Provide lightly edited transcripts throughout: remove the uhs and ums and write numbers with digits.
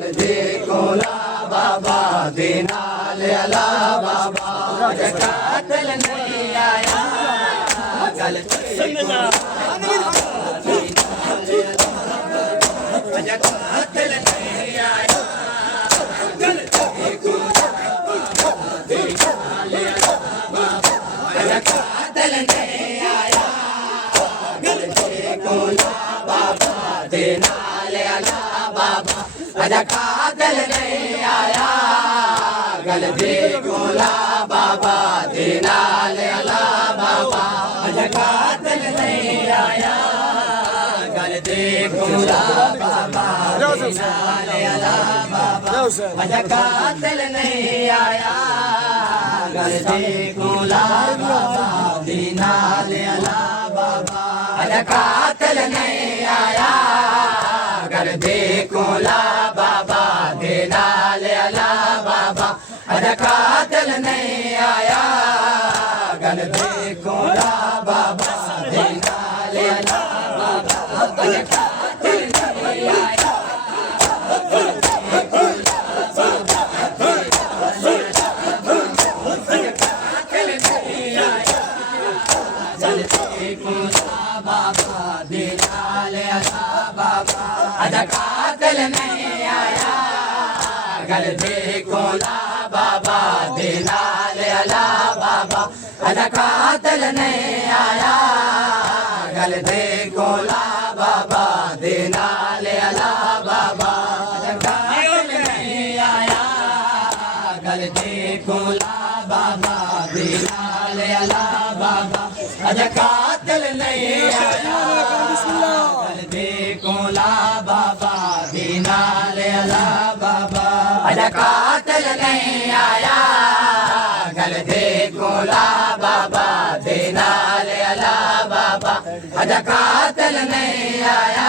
Cola बाबा देना ले अला बाबा कातल नहीं आया गलती कातल नहीं आया कातल नहीं आया गलती कोला बाबा देना ले अला बाबा अजा कातल नहीं आया गलती कोला बाबा देना ले अला बाबा अजा कातल नहीं आया गलती कोला बाबा देना ले अला बाबा अजा कातल नहीं आया गलती कोला बाबा देना ले अला बाबा अजा कातल नहीं आया गलती कोला बाबा देना ले अला बाबा अजा कातल नहीं आया गलती कोला बाबा देना ले अला बाबा अजा कातल नहीं आया अजा कातल नहीं आया गलती कोला बाबा देना ले अला बाबा अजा कातल नहीं आया गलती कोला बाबा देना ले अला बाबा अजा कातल नहीं आया गलती कोला बाबा देना ले अला बाबा अजा कातल नहीं आया गलती कोला बाबा देना ले अला बाबा अजा कातल नहीं आया गलती कोला बाबा देना ले अला बाबा अजा कातल नहीं आया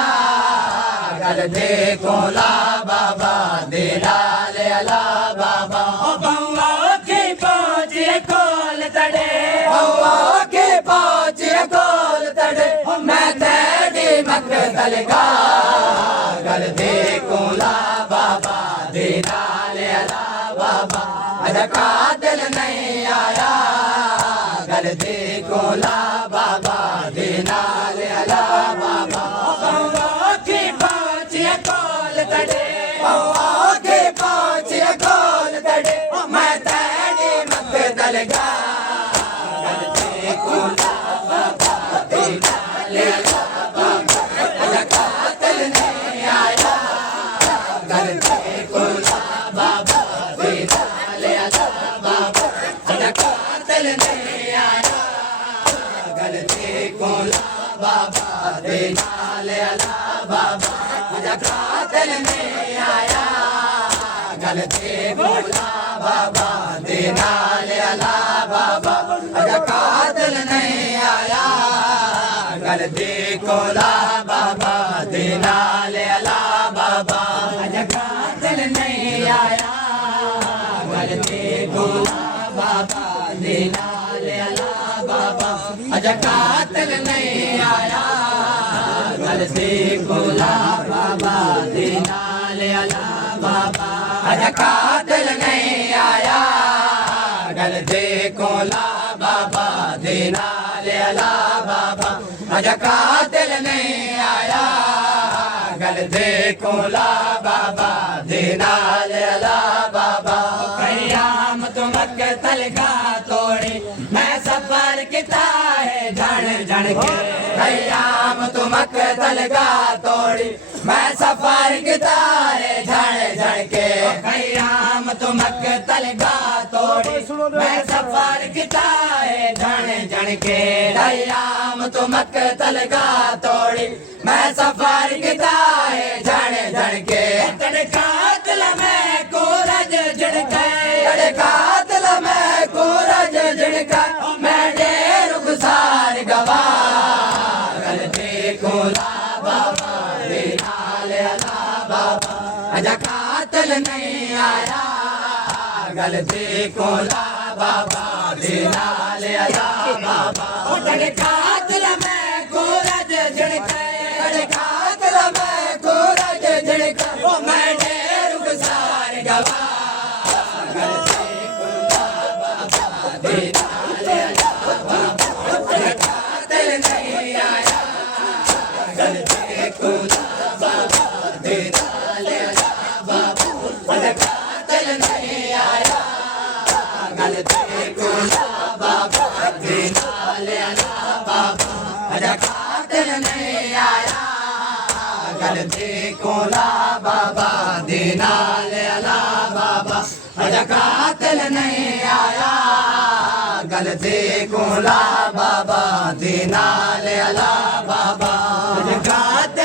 गलती कोला बाबा देना ले अला बाबा बउआ के पहुंचे कोल तड़े बउआ के पहुंचे कोल तड़े मैं तेरी मकतल का गलती कोला बाबा देना ले अला बाबा अजा कातल नहीं आया गलती कोला बाबा देना ले अला बाबा बउआ के पहुंचे कोल तड़े बउआ के पहुंचे कोल तड़े मैं तेरी मकतल का गलती कोला बाबा देना ले अला बाबा अजा कातल नहीं आया गलती कोला बाबा देना ले अला बाबा अजा कातल नहीं आया गलती कोला बाबा देना ले अला बाबा अजा कातल नहीं आया गलती कोला बाबा देना ले अला बाबा अजा कातल नहीं आया गलती कोला बाबा देना ले अला बाबा अजा कातल नहीं आया गलती कोला बाबा देना ले अला बाबा अजा कातल नहीं आया गलती कोला बाबा देना ले अला बाबा अजा कातल नहीं आया गलती कोला बाबा देना ले अला बाबा अजा कातल नहीं आया गलती कोला बाबा देना ले अला बाबा कयाम तुम मकतल का तोड़ी मैं सफर किता है जड़ जड़ के कयाम तुम मकतल का तोड़ी मैं सफर किता है जड़ जड़ के कयाम तुम मकतल का तोड़ी मैं सफर किता है जड़ जड़ के कयाम तुम मकतल का तोड़ी मैं सफर किता है जड़ जड़ के कातल मैं को रज झड़का कातल मैं को रज झड़का मैं डेर गुसार गवा गलती कोला बाबा देना ले अला बाबा अजा कातल नहीं आया गलती कोला बाबा देना ले अला बाबा कातल मैं को रज झड़का कातल मैं को रज झड़का मैं डेर देना ले आला बाबा अज कातिल नहीं आया गल दे कोला बाबा देना ले आला बाबा अज कातिल नहीं आया गल दे कोला बाबा देना ले आला बाबा अज कातिल नहीं आया गल दे कोला बाबा देना ले आला बाबा अज कातिल नहीं आया गल दे कोला बाबा देना ले आला बाबा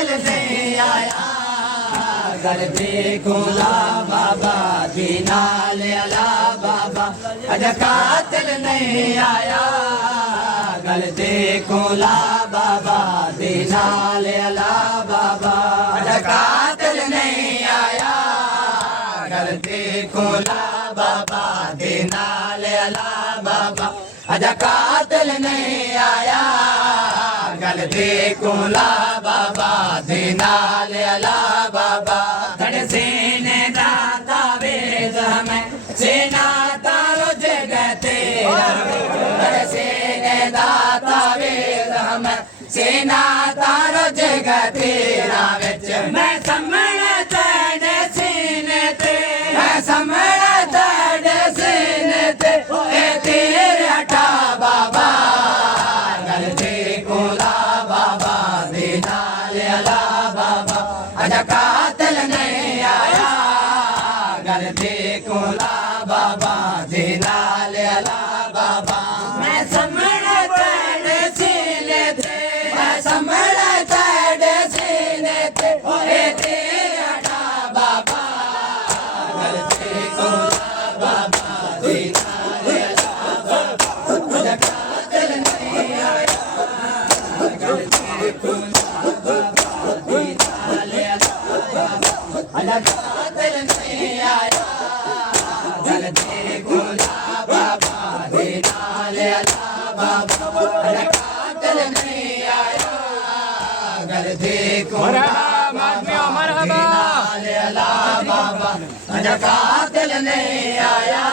अज कातिल नहीं आया गल दे कोला बाबा देना ले आला बाबा अज कातिल नहीं आया गल दे कोला बाबा देना ले आला बाबा अज कातिल नहीं आया गल दे कोला बाबा देना ले आला बाबा अज कातिल नहीं आया गल दे कोला बाबा देना ले आला बाबा धड़ सीने दाता वेद में सेना तारो जगह तेरा धड़ सीने दाता वेद में सेना तारो जगह तेरा विच मैं समण तेरे सीने ते मैं समण तेरे सीने ते ए तेरे हटा बाबा गल दे कोला बाबा देना ले आला बाबा अज कातिल नहीं आया गल दे कोला बाबा देना ले आला बाबा मैं समण तेरे सीने ते मैं समण तेरे सीने ते ए तेरे हटा बाबा गल दे कोला बाबा देना ले आला बाबा अज कातिल नहीं आया गल दे कोला बाबा देना ले आला बाबा अज कातिल नहीं आया गल दे कोला बाबा देना ले आला बाबा अज कातिल नहीं आया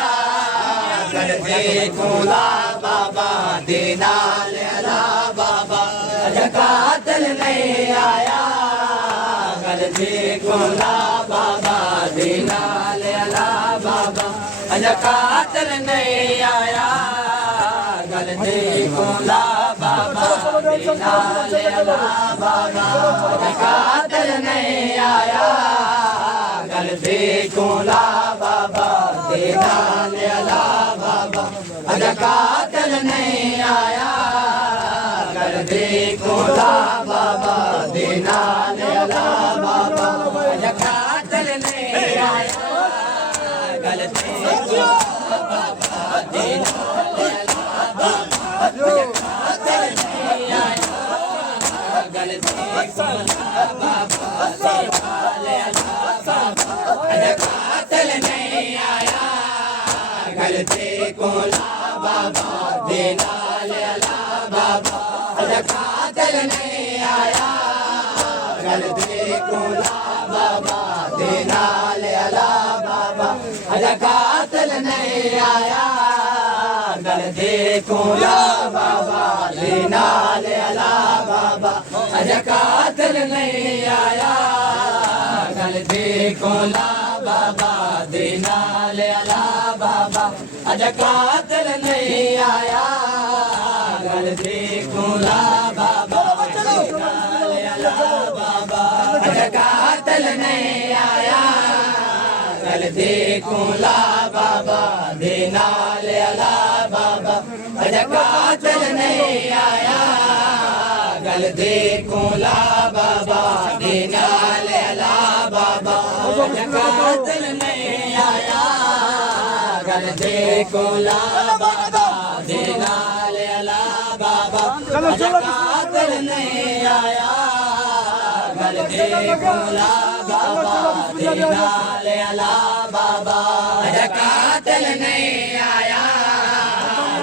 गल दे कोला बाबा देना ले आला बाबा अज कातिल नहीं आया गल दे कोला बाबा देना ले आला बाबा अज कातिल नहीं आया गल दे कोला बाबा देना ले आला बाबा अज कातिल नहीं आया गल दे कोला बाबा देना ले आला बाबा अज कातिल नहीं आया गल दे कोला बाबा देना ले आला बाबा अज कातिल नहीं आया गल दे कोला बाबा देना ले आला बाबा अज कातिल नहीं आया गल दे कोला बाबा देना ले आला बाबा अज कातिल नहीं आया गल दे कोला बाबा देना ले आला बाबा अज कातिल नहीं आया गल दे कोला बाबा देना ले आला बाबा अज कातिल नहीं आया गल दे कोला बाबा देना ले आला बाबा अज कातिल नहीं आया गल दे कोला बाबा देना ले आला बाबा अज कातिल नहीं आया गल दे कोला बाबा देना ले आला बाबा अज कातिल नहीं आया गल दे कोला बाबा देना ले आला बाबा अज कातिल नहीं आया गल दे कोला बाबा देना ले आला बाबा अज कातिल नहीं आया गल दे कोला बाबा देना ले आला बाबा अज कातिल नहीं आया गल दे कोला बाबा देना ले आला बाबा अज कातिल नहीं आया गल दे कोला बाबा देना ले आला बाबा अज कातिल नहीं आया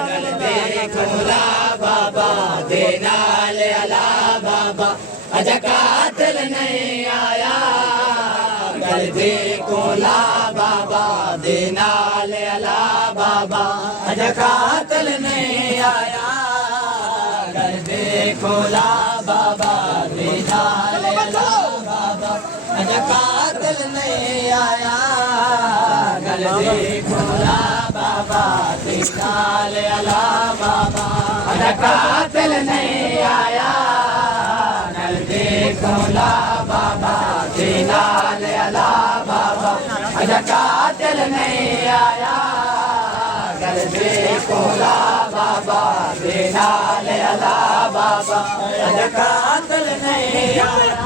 गल दे कोला बाबा देना ले आला बाबा अज कातिल नहीं आया गल दे कोला बाबा दे नाल अला बाबा अज कातल नहीं आया गल दे खोला बाबा दे नाल अला बाबा अज कातल नहीं आया गल दे खोला बाबा दे नाल अला बाबा अज कातल नहीं आया गल दे खोला बाबा दे नाल अला बाबा अज कातल नहीं आया गल दे खोला बाबा दे नाल अला बाबा अज कातल नहीं आया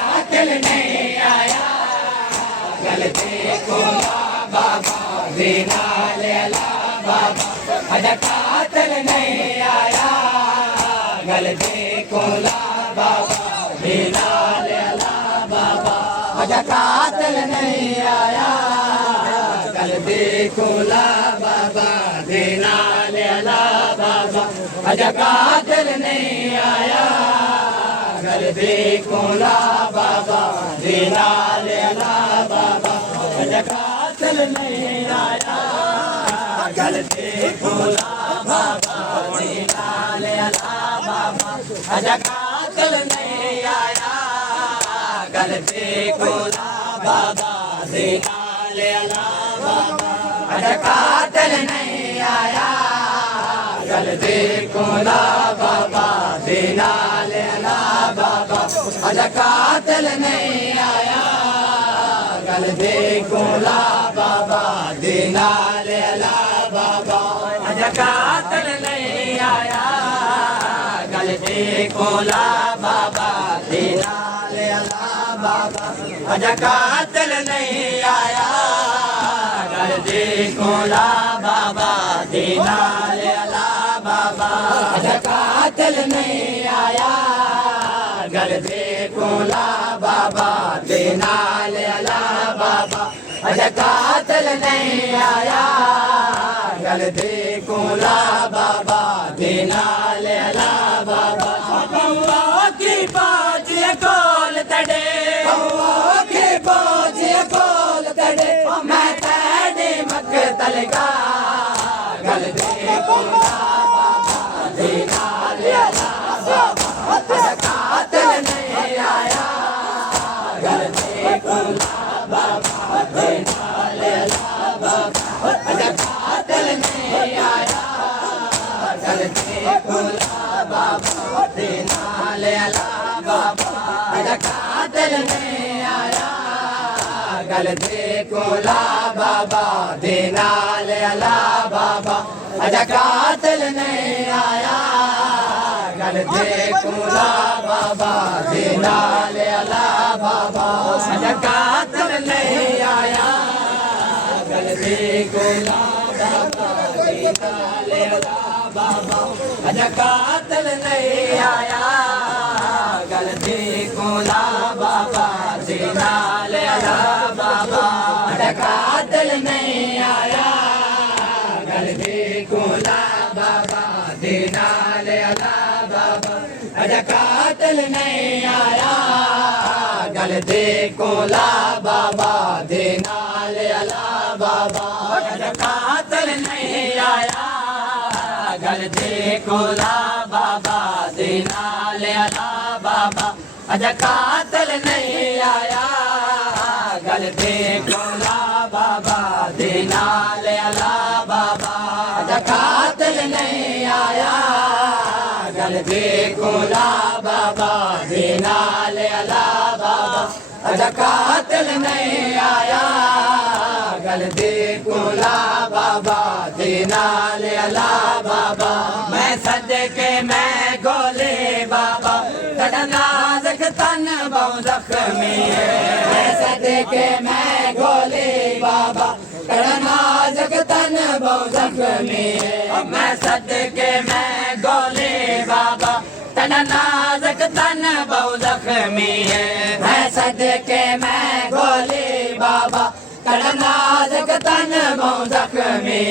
कातल नहीं आया गल दे खोला बाबा दे नाल अला बाबा अज कातल नहीं आया गल दे खोला बाबा दे नाल अला बाबा अज कातल नहीं आया गल दे खोला बाबा दे नाल अला बाबा अज कातल नहीं आया गल दे खोला बाबा दे नाल अला बाबा अज कातल नहीं आया गल दे खोला बाबा दे नाल अला बाबा अज कातल नहीं आया गल दे खोला बाबा दे नाल अला बाबा अज कातल नहीं आया गल दे खोला बाबा दे नाल अला बाबा अज कातल नहीं आया गल दे खोला बाबा दे नाल अला बाबा अज कातल नहीं आया गल दे खोला बाबा दे नाल अला बाबा अज कातल नहीं आया गल दे खोला बाबा दे नाल अला बाबा अज कातल नहीं आया गल दे खोला बाबा दे नाल अला बाबा अज कातल नहीं आया गल दे खोला बाबा दे नाल अला बाबा की बाज कोल तड़े की बाज कोल तड़े मैं तेरे मकतल का गल दे खोला बाबा दे नाल अला बाबा अज कातल नहीं आया गल दे खोला बाबा दे नाल अला बाबा अज कातल नहीं आया गल दे खोला बाबा दे नाल अला बाबा अज कातल नहीं आया गल दे खोला बाबा दे नाल अला बाबा अज कातल नहीं आया गल दे खोला बाबा दे नाल अला बाबा अज कातल नहीं आया गल दे खोला बाबा दे नाल अला बाबा अज कातल नहीं आया गल दे खोला बाबा दे नाल अला बाबा अज कातल नहीं आया गल दे खोला बाबा दे नाल अला बाबा अज कातल नहीं आया गल दे खोला बाबा दे नाल अला बाबा अज कातल नहीं आया गल दे खोला बाबा दे नाल अला बाबा अज कातल नहीं आया गल दे खोला बाबा दे नाल अला बाबा अज कातल नहीं आया गल दे खोला बाबा दे नाल अला बाबा अज कातल नहीं आया गल दे खोला बाबा दे नाल अला बाबा मैं सदके मैं गोले बाबा कड़ा नाज़क तन बहु जख्मी है मैं सदके मैं गोले बाबा कड़ा नाज़क तन बहु जख्मी है मैं सदके मैं गोले बाबा तना नाज़क तन बहु जख्मी है मैं सदके मैं गोले बाबा नाज़ुक तन बहु ज़ख्मी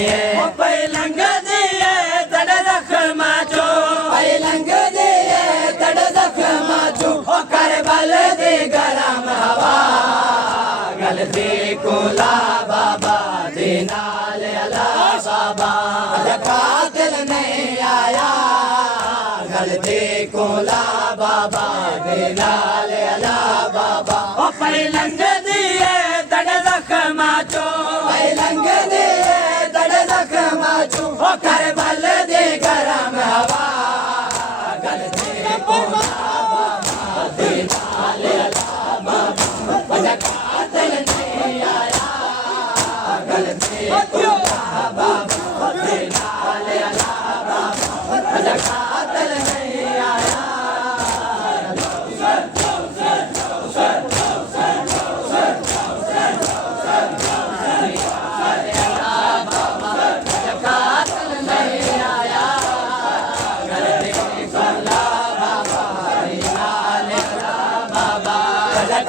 पलंग दिए तड़ ज़ख्मा चो पलंग दिए तड़ ज़ख्मा चो करबल दी गरम हवा गलती कोला बाबा दे नाल अला बाबा कातिल नहीं आया गलती कोला बाबा दे नाल अला बाबा पलंग दिए तड़ ज़ख्मा चो पलंग दिए तड़ ज़ख्मा चो करबल दी गरम हवा गलती कोला बाबा दे नाल अला बाबा कातिल नहीं आया गलती कोला बाबा दे नाल अला बाबा कातिल नहीं आया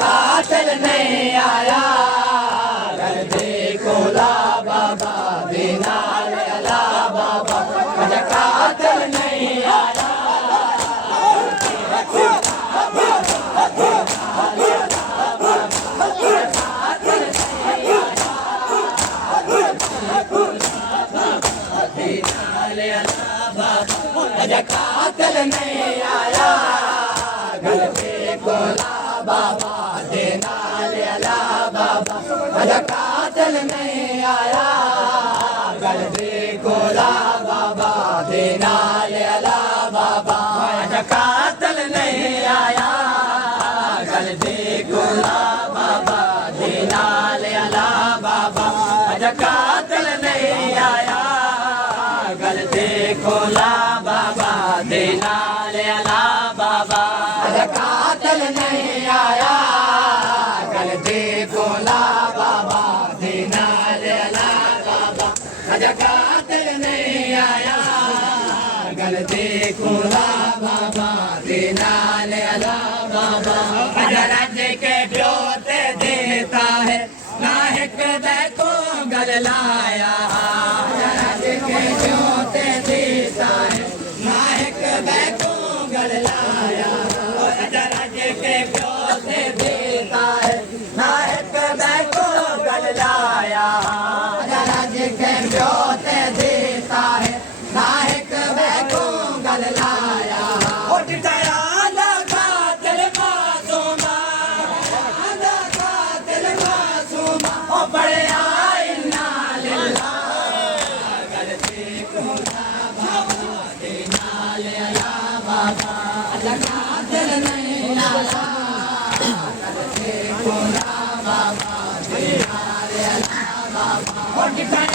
कातिल नहीं आया गलती कोला बाबा दे नाल अला बाबा कातिल नहीं आया कातिल नहीं आया गलती कोला बाबा दे नाल अला बाबा कातिल नहीं आया गलती कोला बाबा दे नाल अला बाबा कातिल नहीं आया गलती कोला बाबा दे नाल अला बाबा कातिल नहीं आया गलती कोला बाबा दे नाल अला बाबा कातिल नहीं आया गलती कोला बाबा दे नाल अला बाबा कातिल नहीं आया गलती कोला बाबा दे नाल अला बाबा रज के प्योते देता है नाहिक देखो गल लाया रज के प्योते देता है नाहिक देखो गल लाया रज के प्योते देता है नाहिक देखो गल लाया रज के प्योते देता है नाहिक देखो गल लाया बड़े आई नाल गलती कोला बाबा दे नाल अला बाबा कातिल नहीं आया गलती कोला बाबा दे नाल अला बाबा